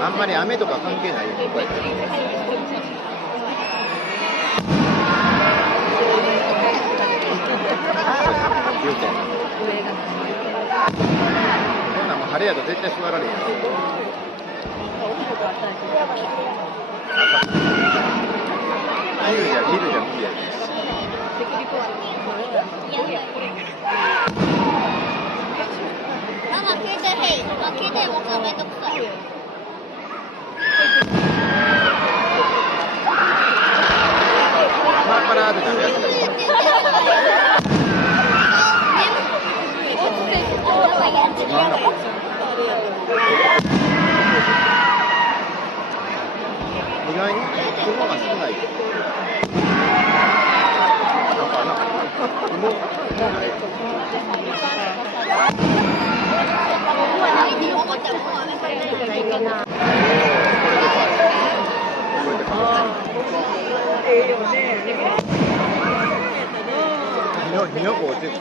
あんまり雨とか関係ないよ、こうやって。こんなんも晴れやと絶対座られへんやん。ビルじゃ無理やね。ママ携帯持つのめんどくさい。パラパラってなるやつだよ。意外に雲が少ない。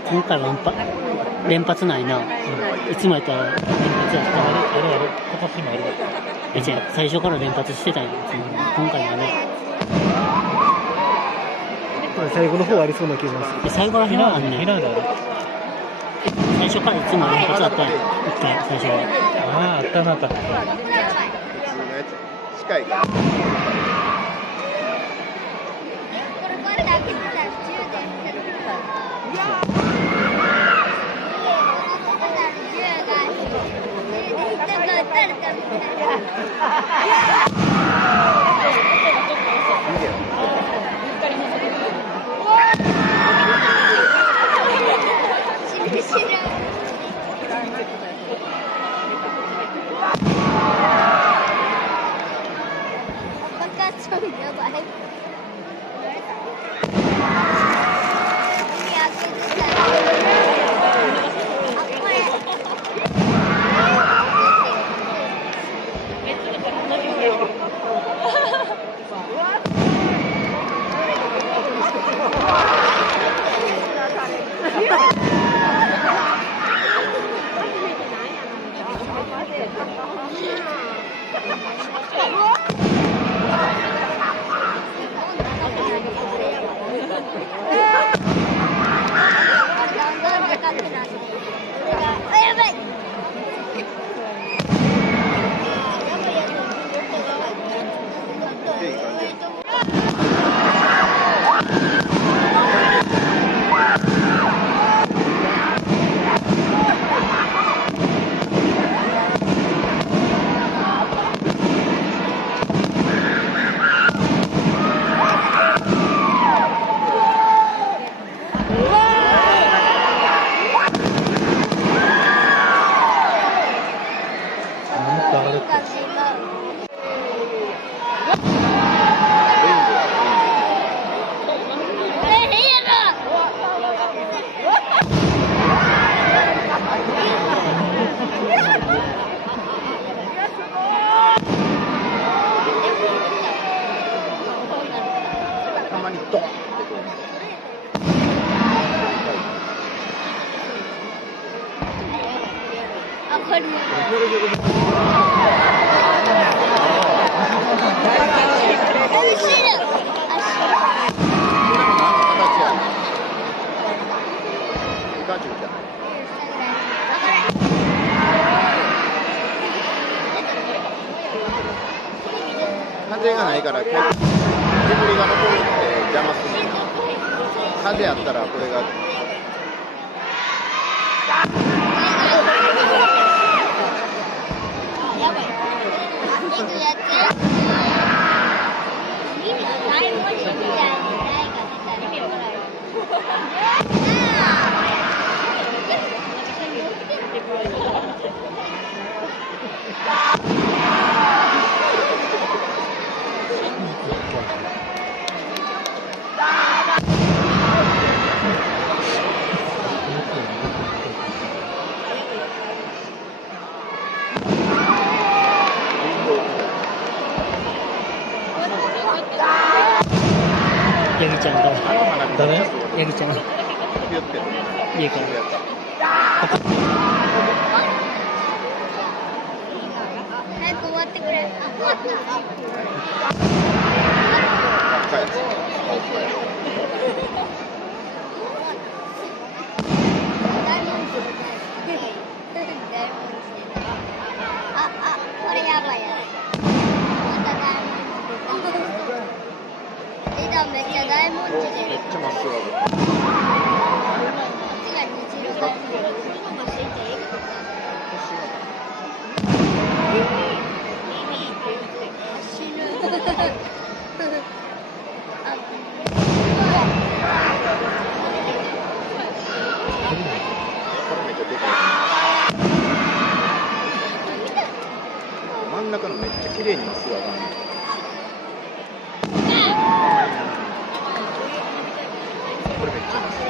今回は連発ないな。いつもやったら連発やったら今年もある。じゃあ最初から連発してたんや。今回はね。最後の方ありそうな気がします。最後らへんはあんねん。最初からいつも連発あったんや。一回最初は。あったなった。普通のやつ近いから。これ開けてたら充電する。変やろ。たまにドンってくる。あ、これ。ピカチュウじゃない。風がないから煙が残るって邪魔する。風やったらこれがヤギちゃんがダメ？ヤギちゃん気をつけて。家から早く終わってくれ。あ、終わった。赤いやつ。大文字。あ、これやばいやつ。また大文字出た。めっちゃ大文字めっで。ちゃまっすぐ。こっちが虹色大文字。死ぬ。これめっちゃでかい。真ん中のめっちゃ綺麗にまっすぐ上がる。これめっちゃまっすぐ。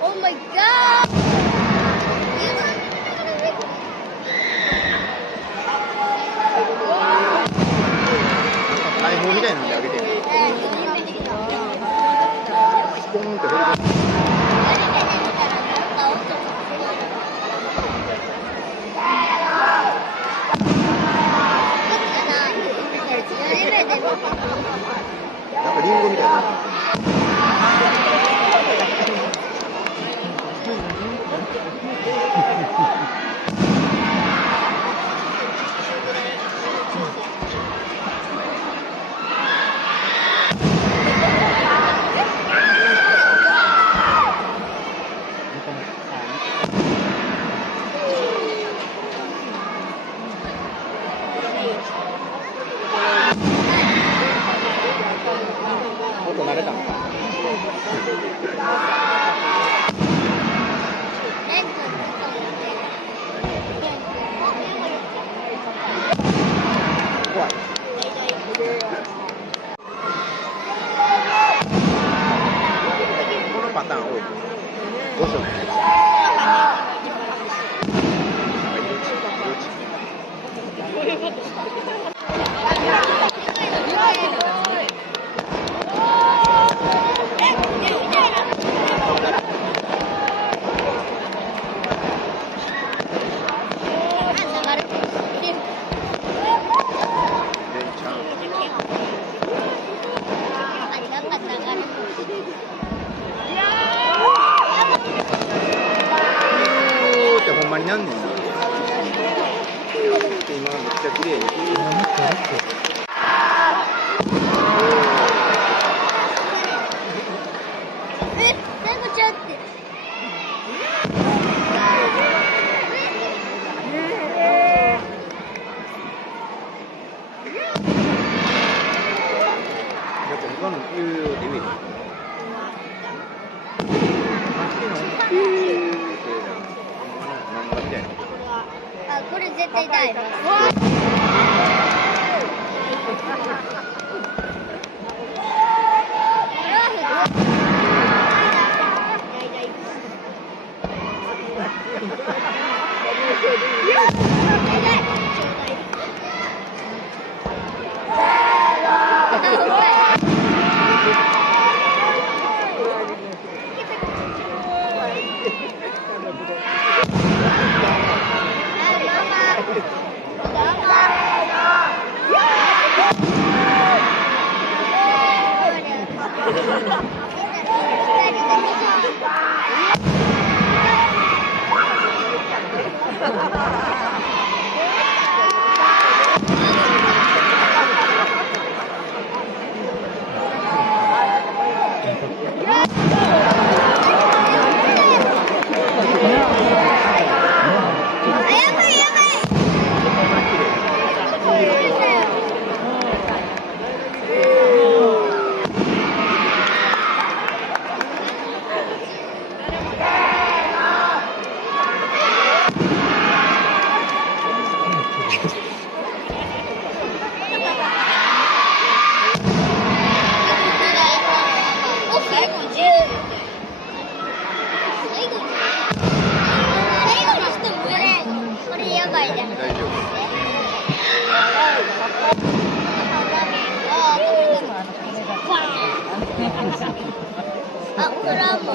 Oh my god! 大砲みたいなので上げてる。スポーンって振り込む。なんかリンゴみたいな。音慣れたのか。怖い。このパターン多い。5色のやつ。ほんまになんねんな。今めっちゃ綺麗に。最後ちゃうって。やっぱ他の有料で見る。漫画みたいな。あ、これ絶対大丈あ、これはもう。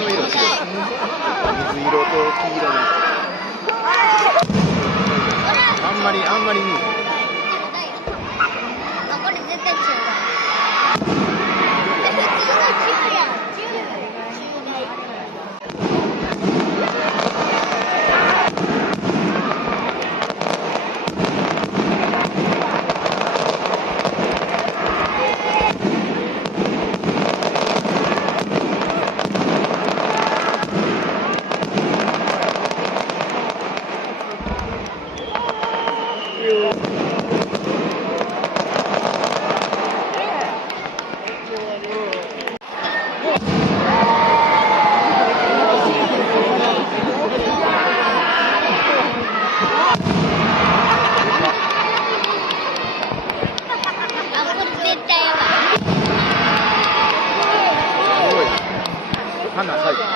これ水色と黄色の。あんまり見えない。あ、これ絶対違う。普通の中やん。花咲いてる。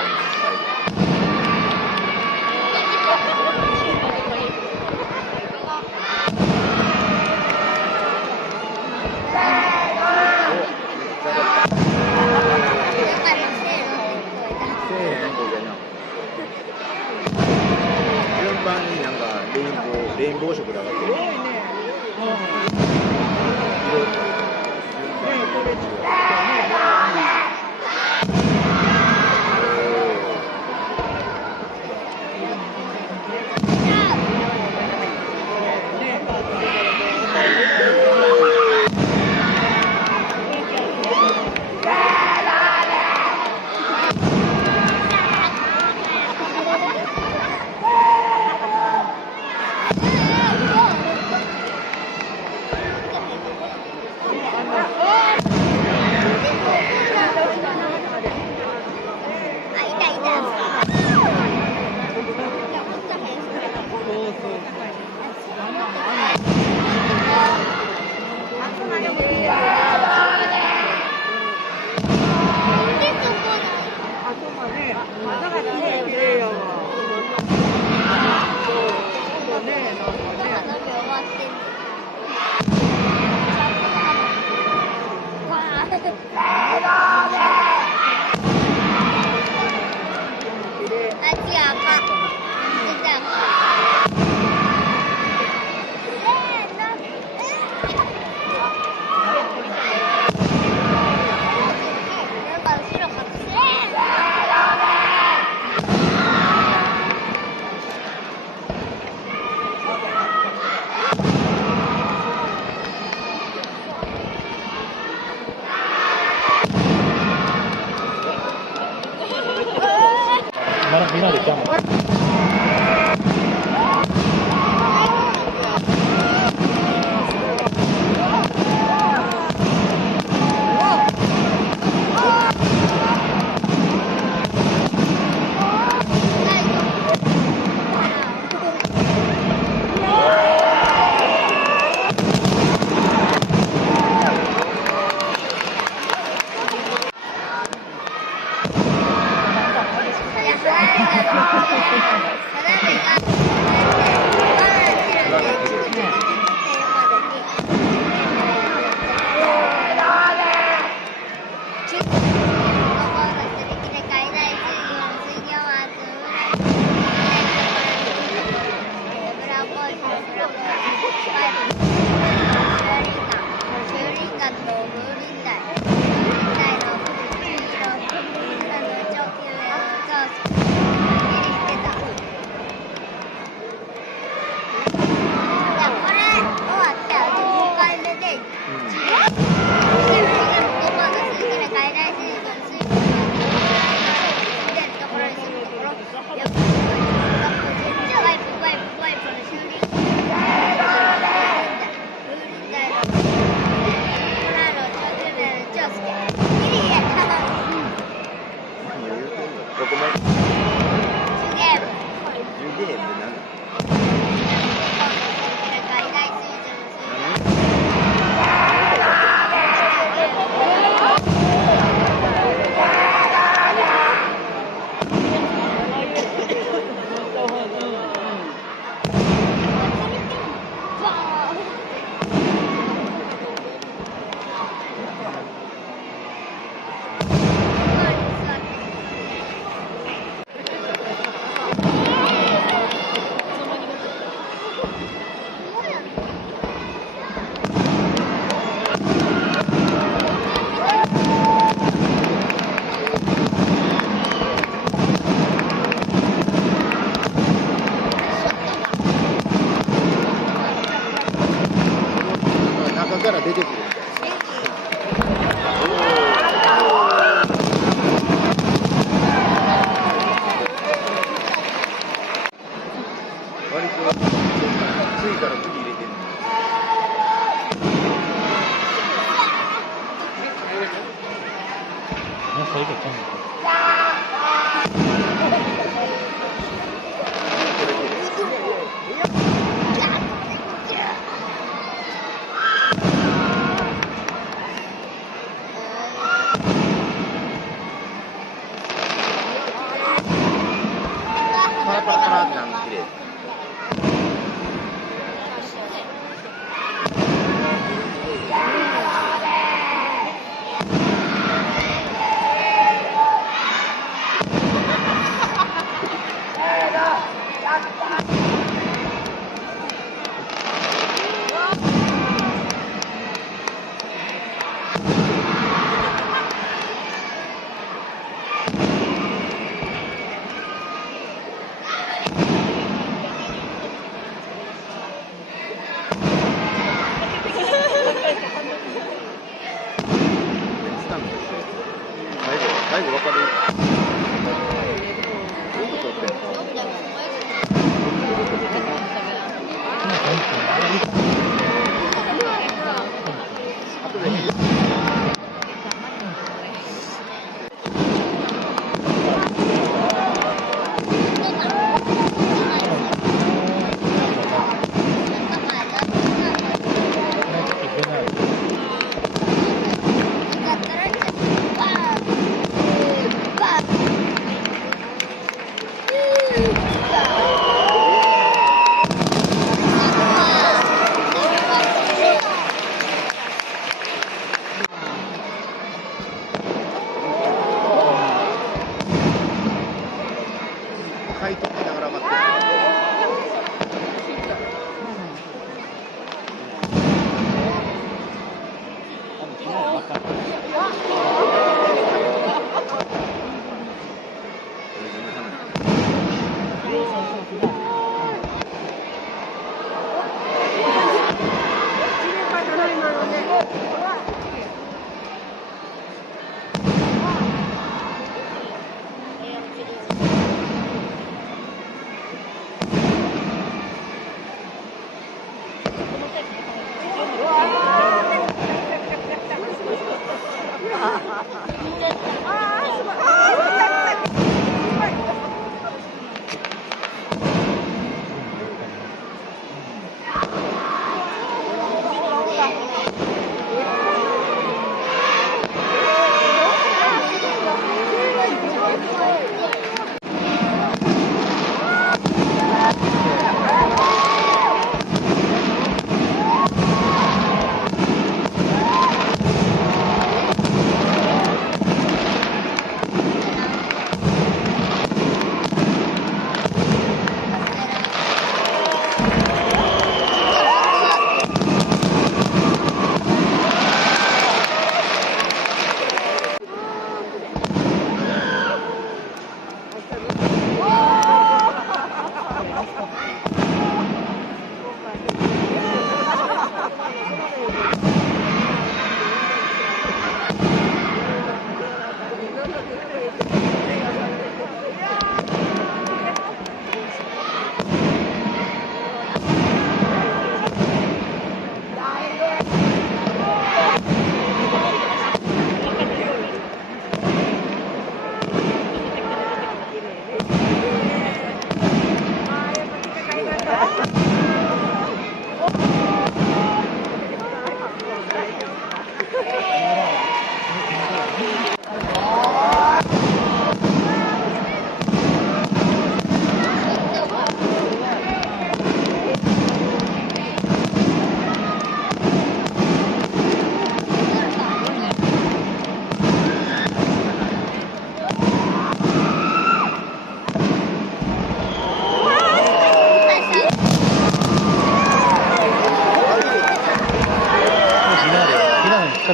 順番になんかレインボー色で上がってる。中から出てくるみたいな。割と次から次入れてる。なんか入れたんパラパラパラってなんか綺麗。最後わかる？どういうことってんの？後で見る。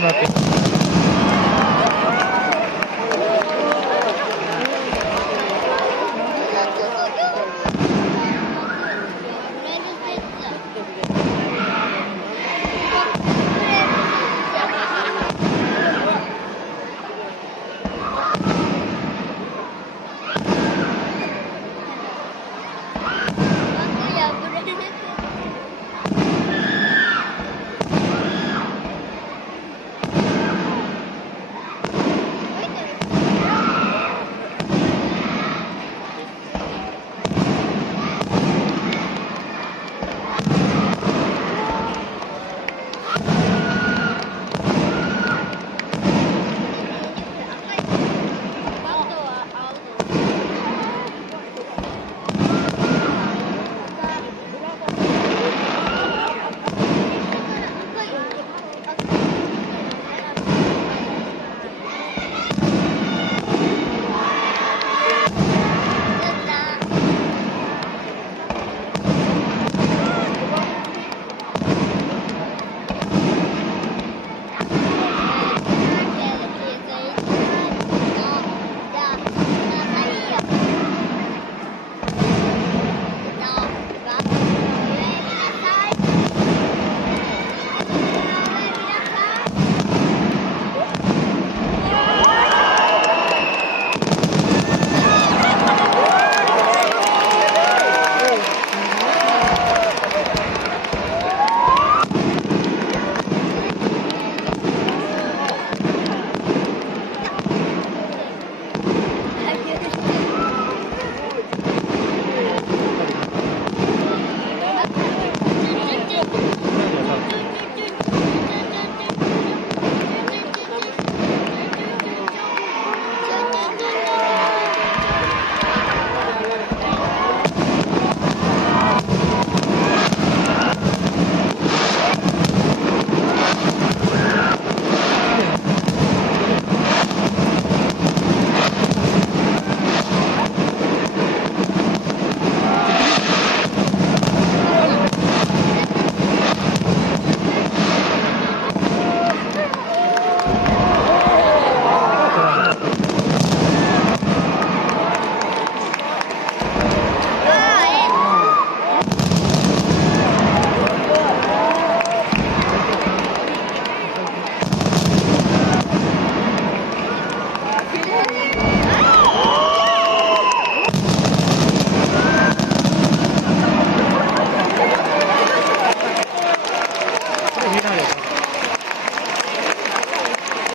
なって。